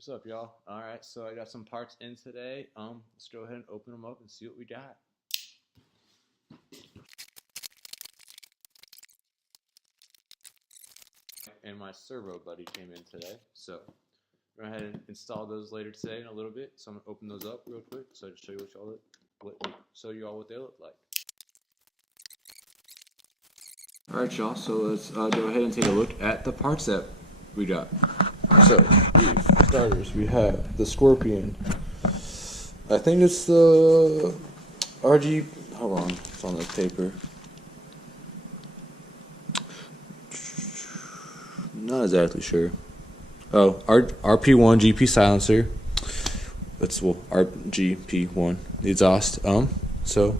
What's up, y'all? All right, so I got some parts in today. Let's go ahead and open them up and see what we got. And my servo buddy came in today, so go ahead and install those later today in a little bit. So I'm gonna open those up real quick so I can show you what they look like. All right, y'all. So let's go ahead and take a look at the parts that we got. So, for starters, we have the Scorpion. I think it's the RG. Hold on, it's on the paper. Not exactly sure. Oh, RP1 GP silencer. That's RGP1 the exhaust. So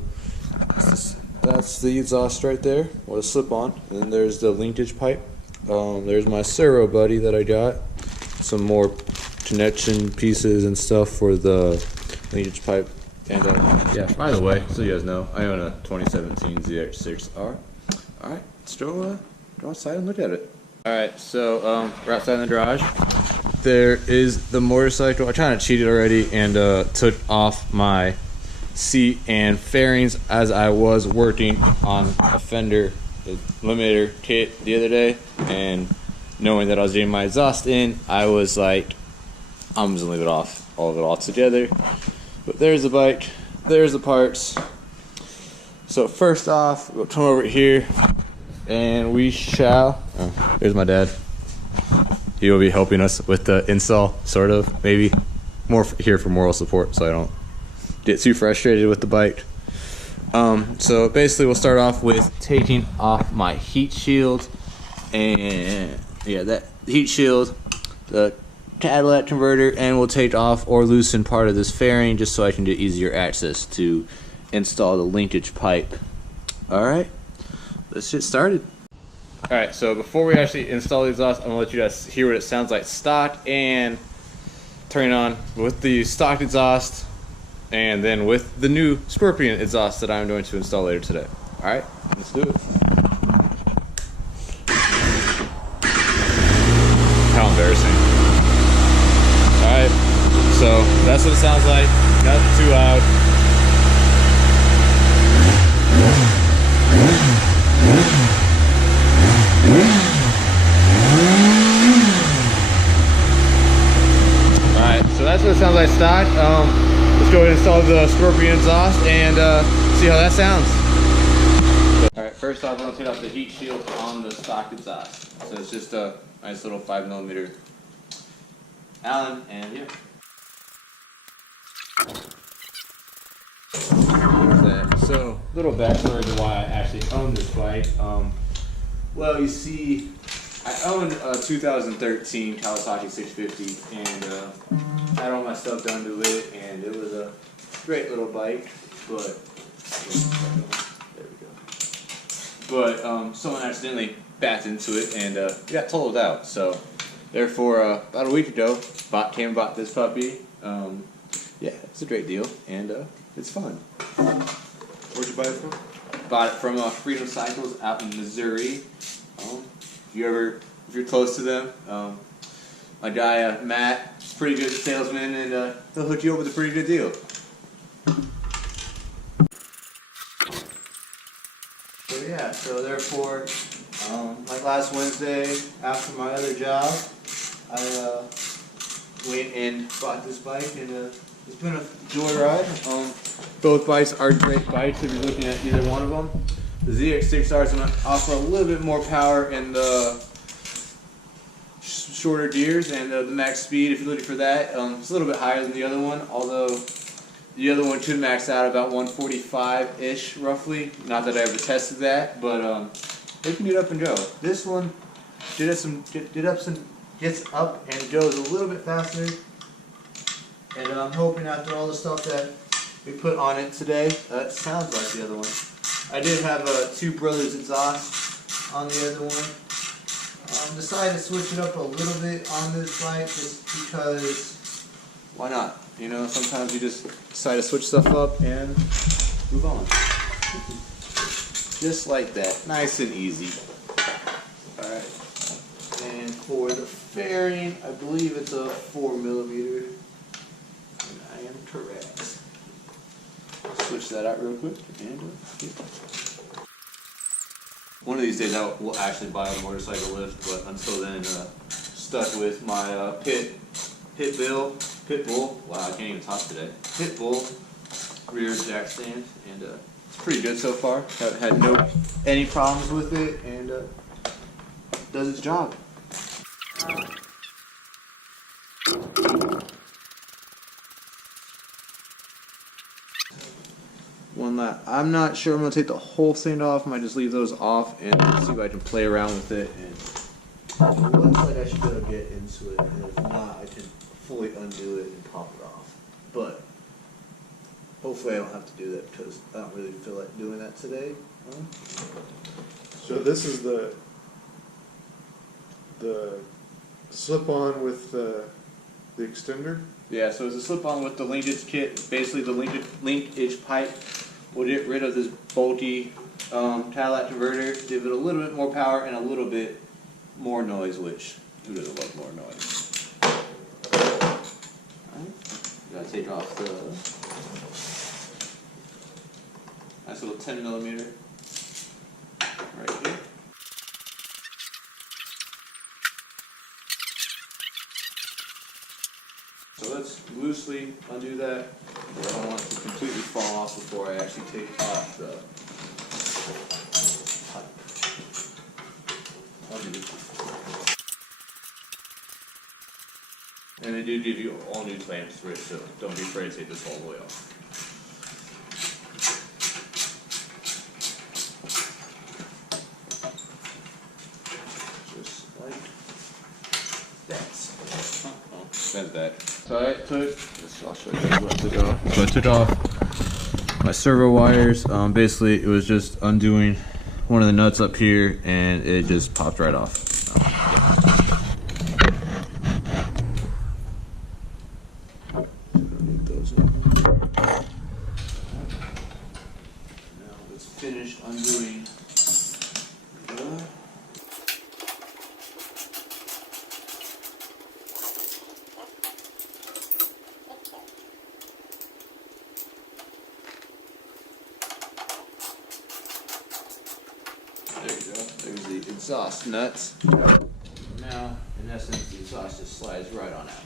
that's the exhaust right there. What a slip on. And then there's the linkage pipe. There's my servo buddy that I got. Some more connection pieces and stuff for the linkage pipe. And yeah, by the way, so you guys know, I own a 2017 ZX6R. Alright, let's go outside and look at it. Alright, so we're outside in the garage. There is the motorcycle. I kind of cheated already and took off my seat and fairings as I was working on a fender eliminator kit the other day, and knowing that I was getting my exhaust in, I was like, I'm just gonna leave it off, all of it all together. But there's the bike, there's the parts. So first off, we'll come over here and we shall, there's my dad. He will be helping us with the install, sort of, maybe. More here for moral support so I don't get too frustrated with the bike. So basically we'll start off with taking off my heat shield, and yeah, that heat shield, the catalytic converter, and we'll take off or loosen part of this fairing just so I can get easier access to install the linkage pipe. Alright, let's get started. Alright, so before we actually install the exhaust, I'm going to let you guys hear what it sounds like stock and turn it on with the stock exhaust, and then with the new Scorpion exhaust that I'm going to install later today. Alright, let's do it. How embarrassing. Alright, so that's what it sounds like. Not too loud. Alright, so that's what it sounds like stock. Let's go ahead and install the Scorpion exhaust and see how that sounds. Alright, first off, I'm going to take off the heat shield on the stock exhaust. So it's just a nice little 5mm Allen, and yeah. There's that. So, little backstory to why I actually own this bike. Well, you see, I owned a 2013 Kawasaki 650, and had all my stuff done to it, and it was a great little bike, but there we go. But someone accidentally backed into it, and it got totaled out. So, therefore, about a week ago, came and bought this puppy. Yeah, it's a great deal, and it's fun. Where'd you buy it from? Bought it from Freedom Cycles out in Missouri. If you're close to them, my guy Matt is a pretty good salesman, and they'll hook you up with a pretty good deal. So yeah, so therefore, like last Wednesday after my other job, I went and bought this bike, and it's been a joyride. Both bikes are great bikes if you're looking at either one of them. The ZX6R is going to offer a little bit more power in the shorter gears, and the max speed, if you're looking for that, it's a little bit higher than the other one, although the other one could max out about 145-ish roughly. Not that I ever tested that, but it can get up and go. This one gets up and goes a little bit faster, and I'm hoping after all the stuff that we put on it today, it sounds like the other one. I did have a Two Brothers exhaust on the other one. Decided to switch it up a little bit on this bike just because, why not? You know, sometimes you just decide to switch stuff up and move on. Just like that, nice and easy. Alright, and for the fairing, I believe it's a 4mm. And I am correct. Switch that out real quick. And one of these days I will actually buy a motorcycle lift, but until then, stuck with my pit bull. Wow, I can't even talk today. Pit bull rear jack stand, and it's pretty good so far. Haven't had any problems with it, and does its job. One lap. I'm not sure I'm gonna take the whole thing off. Might just leave those off and see if I can play around with it. And it looks like I should be able to get into it, and if not, I can fully undo it and pop it off. But hopefully I don't have to do that because I don't really feel like doing that today. So this is the slip-on with the extender. Yeah, so it's a slip-on with the linkage kit. Basically, the linkage pipe will get rid of this bulky catalytic converter, give it a little bit more power and a little bit more noise, which who doesn't love more noise? Alright, gotta take off the nice little 10mm right here. So let's loosely undo that. I don't want it to completely fall off before I actually take off the pipe. And they do give you all new clamps for it, so don't be afraid to take this all the way off. Just like that. Bend that. So I'll show you what took off. So I took off my servo wires. Basically, it was just undoing one of the nuts up here, and it just popped right off. Now let's finish undoing the there you go. There's the exhaust nuts. Now, in essence, the exhaust just slides right on out.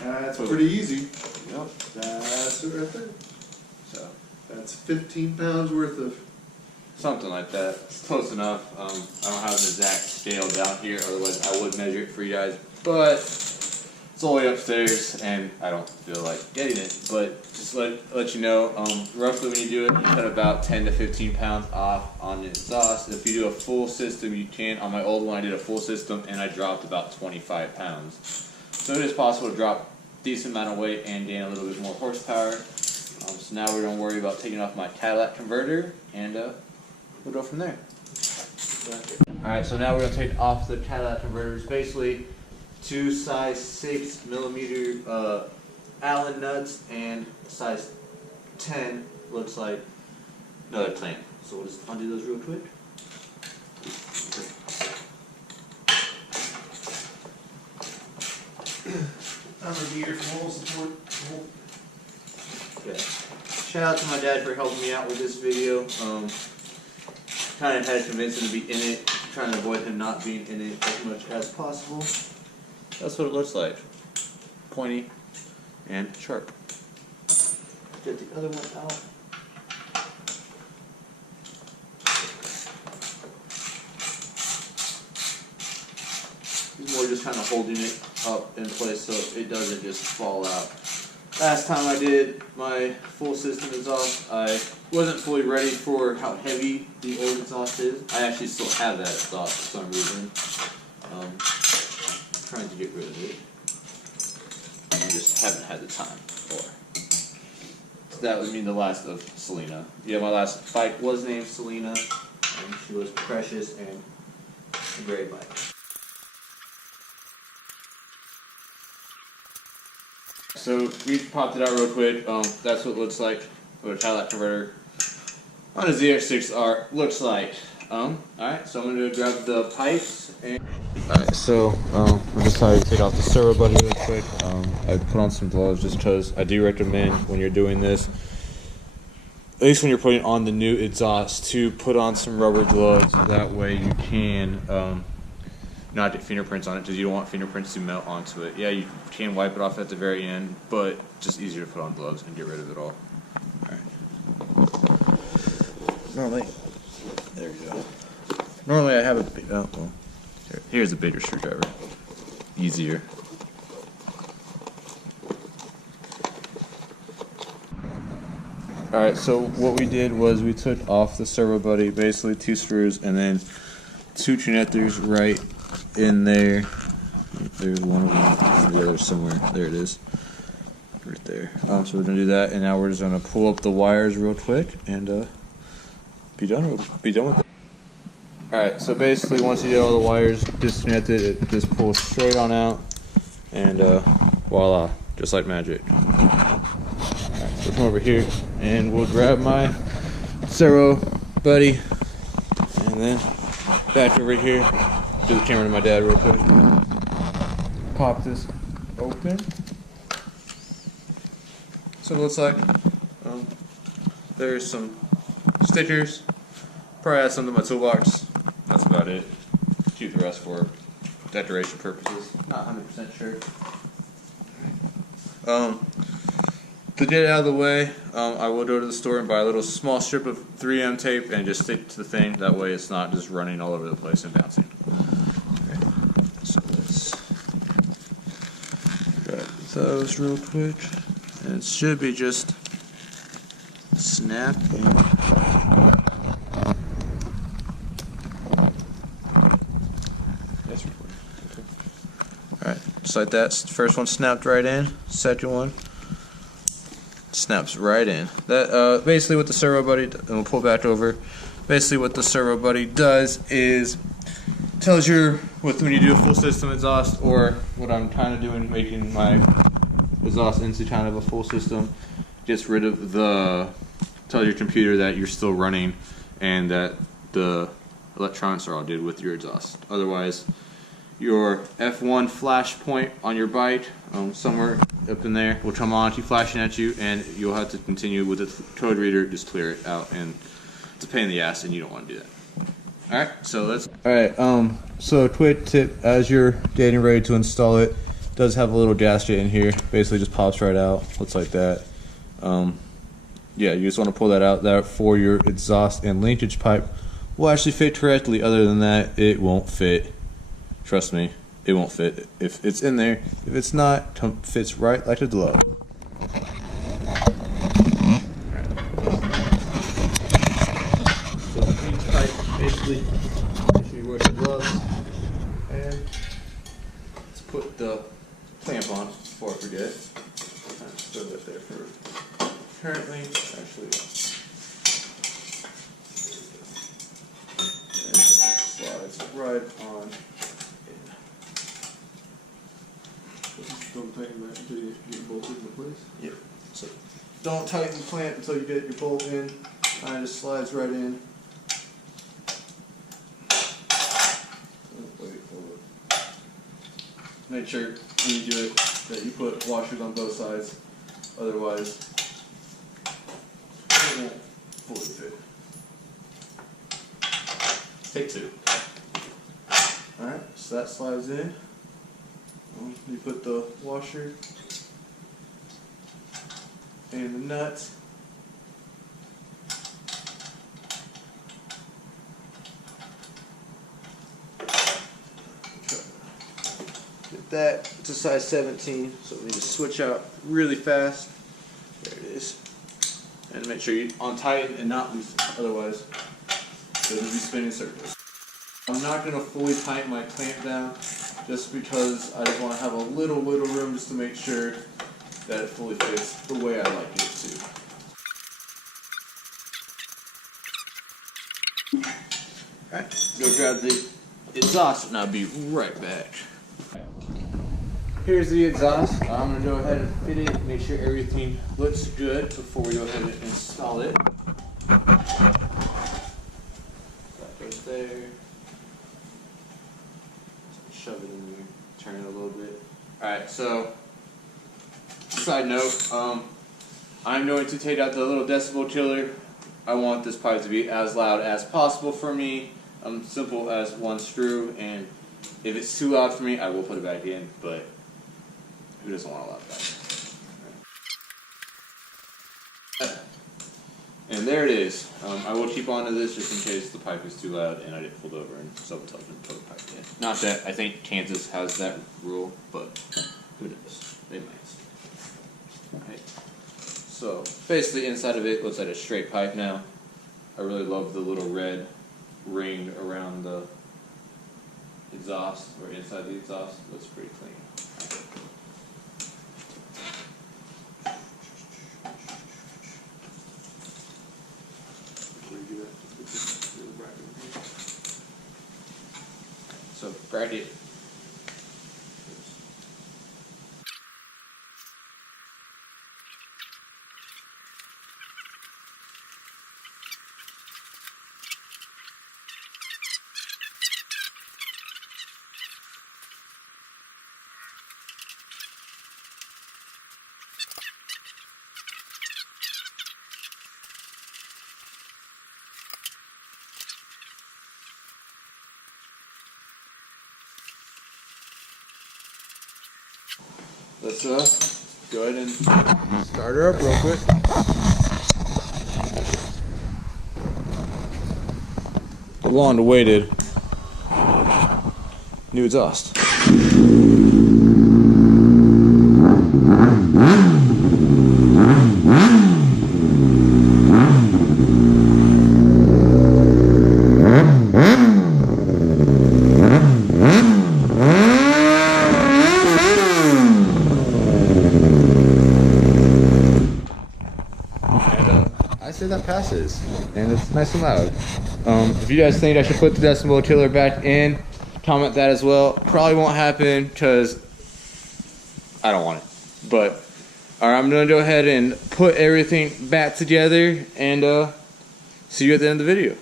That's pretty easy. Yep. That's it right there. So, That's 15 pounds worth of. something like that. It's close enough. I don't have an exact scale down here, otherwise I would measure it for you guys. But it's all the way upstairs, and I don't feel like getting it. But just let you know, roughly when you do it, you cut about 10 to 15 pounds off on the exhaust. If you do a full system, you can. On my old one, I did a full system, and I dropped about 25 pounds. So it is possible to drop a decent amount of weight and gain a little bit more horsepower. So now we're going to worry about taking off my catalytic converter, and we'll go from there. Alright, so now we're going to take off the catalytic converters. Basically, two size 6mm Allen nuts and size 10 looks like another clamp. So we'll just undo those real quick. I'm a gear full support. Okay. Shout out to my dad for helping me out with this video. Kind of had to convince him to be in it, trying to avoid him not being in it as much as possible. That's what it looks like. Pointy and sharp. Get the other one out. He's more just kind of holding it up in place so it doesn't just fall out. Last time I did my full system exhaust, I wasn't fully ready for how heavy the old exhaust is. I actually still have that exhaust for some reason. Trying to get rid of it. I just haven't had the time for. So that would mean the last of Selena. Yeah, my last bike was named Selena, and she was precious and a great bike. So we popped it out real quick. That's what it looks like with a catalytic converter on a ZX6R. Looks like Alright, so I'm gonna grab the pipes and. Alright, so I decided to take off the servo buddy real quick. I put on some gloves just because I do recommend when you're doing this, at least when you're putting on the new exhaust, to put on some rubber gloves. That way you can not get fingerprints on it, because you don't want fingerprints to melt onto it. Yeah, you can wipe it off at the very end, but just easier to put on gloves and get rid of it all. Alright. Normally, there we go. Normally I have a, oh, well, here's a bigger screwdriver. Easier. Alright, so what we did was we took off the servo buddy, basically 2 screws, and then 2 connectors right in there. There's one of them, the other somewhere. There it is. Right there. So we're going to do that, and now we're just going to pull up the wires real quick and be done with it. Alright, so basically once you get all the wires disconnected, it just pulls straight on out, and voila, just like magic. Alright, so come over here, and we'll grab my servo buddy, and then back over here, do the camera to my dad real quick. Pop this open. So it looks like there's some stickers. Probably add some to my toolbox. That's about it. Keep the rest for decoration purposes. Not 100% sure. To get it out of the way, I will go to the store and buy a little small strip of 3M tape and just stick to the thing. That way it's not just running all over the place and bouncing. Okay. So let's grab those real quick. And it should be just snap and alright, just like that. First one snapped right in. Second one snaps right in. That basically what the servo buddy, and we'll pull back over. Basically what the servo buddy does is tells you when you do a full system exhaust, or what I'm kind of doing, making my exhaust into kind of a full system, gets rid of tells your computer that you're still running and that the electronics are all good with your exhaust. Otherwise, your F1 flash point on your bike, somewhere up in there, will come on, keep flashing at you, and you'll have to continue with the code reader, just clear it out, and it's a pain in the ass, and you don't want to do that. Alright, so let's... Alright, so a quick tip, as you're getting ready to install it, does have a little gasket in here, basically just pops right out, looks like that. Yeah, you just want to pull that out. That for your exhaust and linkage pipe will actually fit correctly. Other than that, it won't fit. Trust me, it won't fit. If it's in there, if it's not, fits right like a glove. So the linkage pipe, basically, make sure you wear the gloves, and let's put the clamp on before I forget. Kind of throw that there for currently. Actually, and it slides right on in. Don't tighten that until you get it bolted into place. Yep. So don't tighten the clamp until you get your bolt in. It just slides right in. Wait for it. Make sure when you do it that you put washers on both sides. Otherwise, it won't fully fit. Take 2. Alright, so that slides in. You put the washer and the nut. Get that. It's a size 17, so we need to switch out really fast. There it is. And make sure you untighten and not loosen, otherwise it'll be spinning circles. I'm not going to fully tighten my clamp down just because I just want to have a little room just to make sure that it fully fits the way I like it to. Alright, go grab the exhaust and I'll be right back. Here's the exhaust. I'm going to go ahead and fit it, make sure everything looks good before we go ahead and install it. That goes there. Shove it in there, turn it a little bit. Alright, so side note, I'm going to take out the little decibel killer. I want this pipe to be as loud as possible for me. Simple as one screw, and if it's too loud for me, I will put it back in, but who doesn't want a loud pipe? And there it is. I will keep on to this just in case the pipe is too loud and I get pulled over and someone tells me to put a pipe in. Not that I think Kansas has that rule, but who knows? They might. Right. So basically inside of it looks like a straight pipe now. I really love the little red ring around the exhaust, or inside the exhaust. Looks pretty clean. So bracket. Let's go ahead and start her up real quick. The long awaited new exhaust. I say that passes, and it's nice and loud. If you guys think I should put the decibel killer back in, comment that as well. Probably won't happen because I don't want it. But alright, I'm gonna go ahead and put everything back together and see you at the end of the video.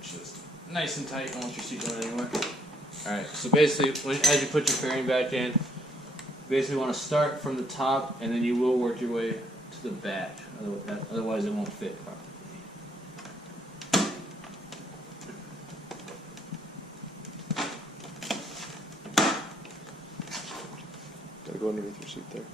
Just nice and tight. I don't want your seat going anywhere. Alright, so basically, as you put your fairing back in, basically want to start from the top, and then you will work your way to the back. Otherwise, it won't fit properly. Gotta go underneath your seat there.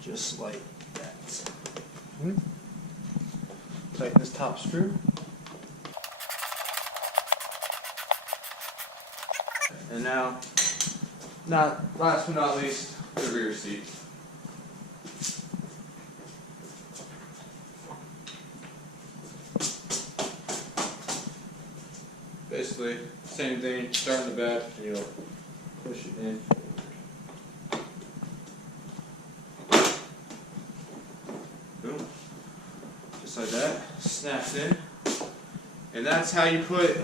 Just like that. Tighten this top screw. And now, last but not least, the rear seat. Basically, same thing, start in the back, and you'll push it in. Boom. Just like that, snaps in. And that's how you put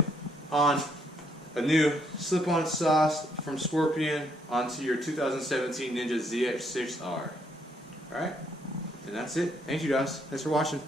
on a new slip-on exhaust from Scorpion onto your 2017 Ninja ZX6R. Alright? And that's it. Thank you guys. Thanks for watching.